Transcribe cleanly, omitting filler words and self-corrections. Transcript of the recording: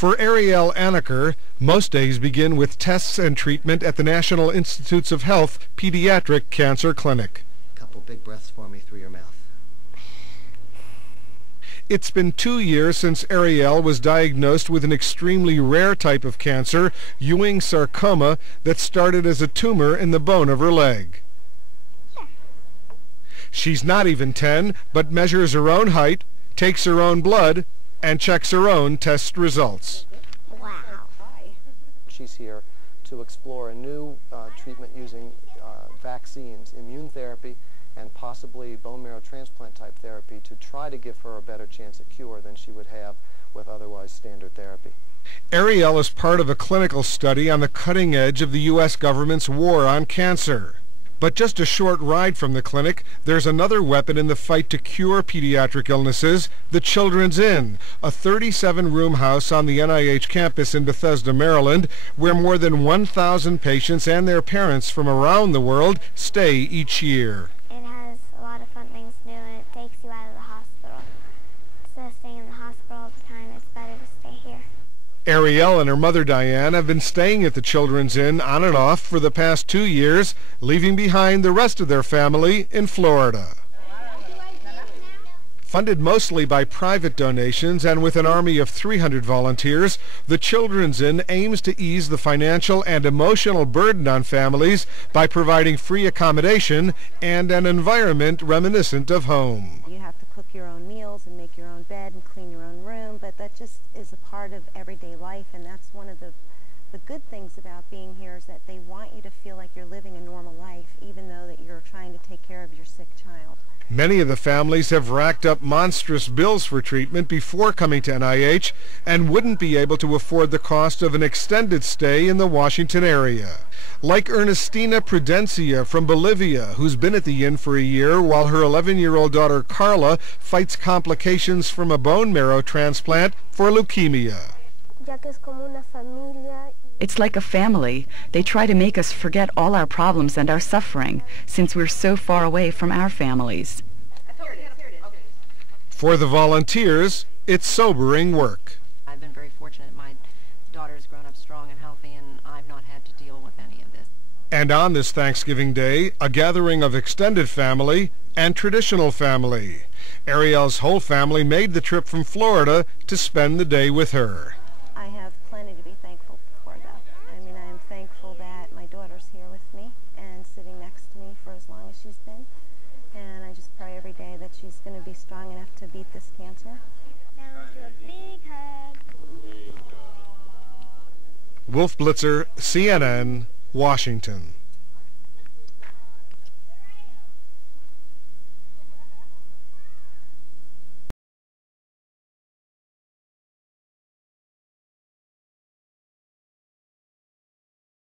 For Arielle Anacker, most days begin with tests and treatment at the National Institutes of Health Pediatric Cancer Clinic. Couple big breaths for me through your mouth. It's been 2 years since Arielle was diagnosed with an extremely rare type of cancer, Ewing sarcoma, that started as a tumor in the bone of her leg. She's not even 10, but measures her own height, takes her own blood, and checks her own test results. Wow. She's here to explore a new treatment using vaccines, immune therapy, and possibly bone marrow transplant type therapy to try to give her a better chance at cure than she would have with otherwise standard therapy. Arielle is part of a clinical study on the cutting edge of the U.S. government's war on cancer. But just a short ride from the clinic, there's another weapon in the fight to cure pediatric illnesses, the Children's Inn, a 37-room house on the NIH campus in Bethesda, Maryland, where more than 1,000 patients and their parents from around the world stay each year. It has a lot of fun things to do, and it takes you out of the hospital. Instead of staying in the hospital all the time, it's better to stay here. Arielle and her mother Diane have been staying at the Children's Inn on and off for the past 2 years, leaving behind the rest of their family in Florida. Funded mostly by private donations and with an army of 300 volunteers, the Children's Inn aims to ease the financial and emotional burden on families by providing free accommodation and an environment reminiscent of home. You have to cook your own meals and make your own bed and clean your own room, but that just is a part of everyday life, and that's one of the good things about being here is that they want you to feel like you're living a normal life, even though that you're trying to take care of your sick child. Many of the families have racked up monstrous bills for treatment before coming to NIH and wouldn't be able to afford the cost of an extended stay in the Washington area. Like Ernestina Prudencia from Bolivia, who's been at the inn for a year while her 11-year-old daughter Carla fights complications from a bone marrow transplant for leukemia. It's like a family. They try to make us forget all our problems and our suffering, since we're so far away from our families. For the volunteers, it's sobering work. I've been very fortunate. My daughter's grown up strong and healthy, and I've not had to deal with any of this. And on this Thanksgiving Day, a gathering of extended family and traditional family. Arielle's whole family made the trip from Florida to spend the day with her. I have plenty to be thankful for, though. I mean, I am thankful that my daughter's here with me and sitting next to me for as long as she's been. And I just pray every day that she's going to be strong enough to beat this cancer. Down to a big hug. Wolf Blitzer, CNN, Washington.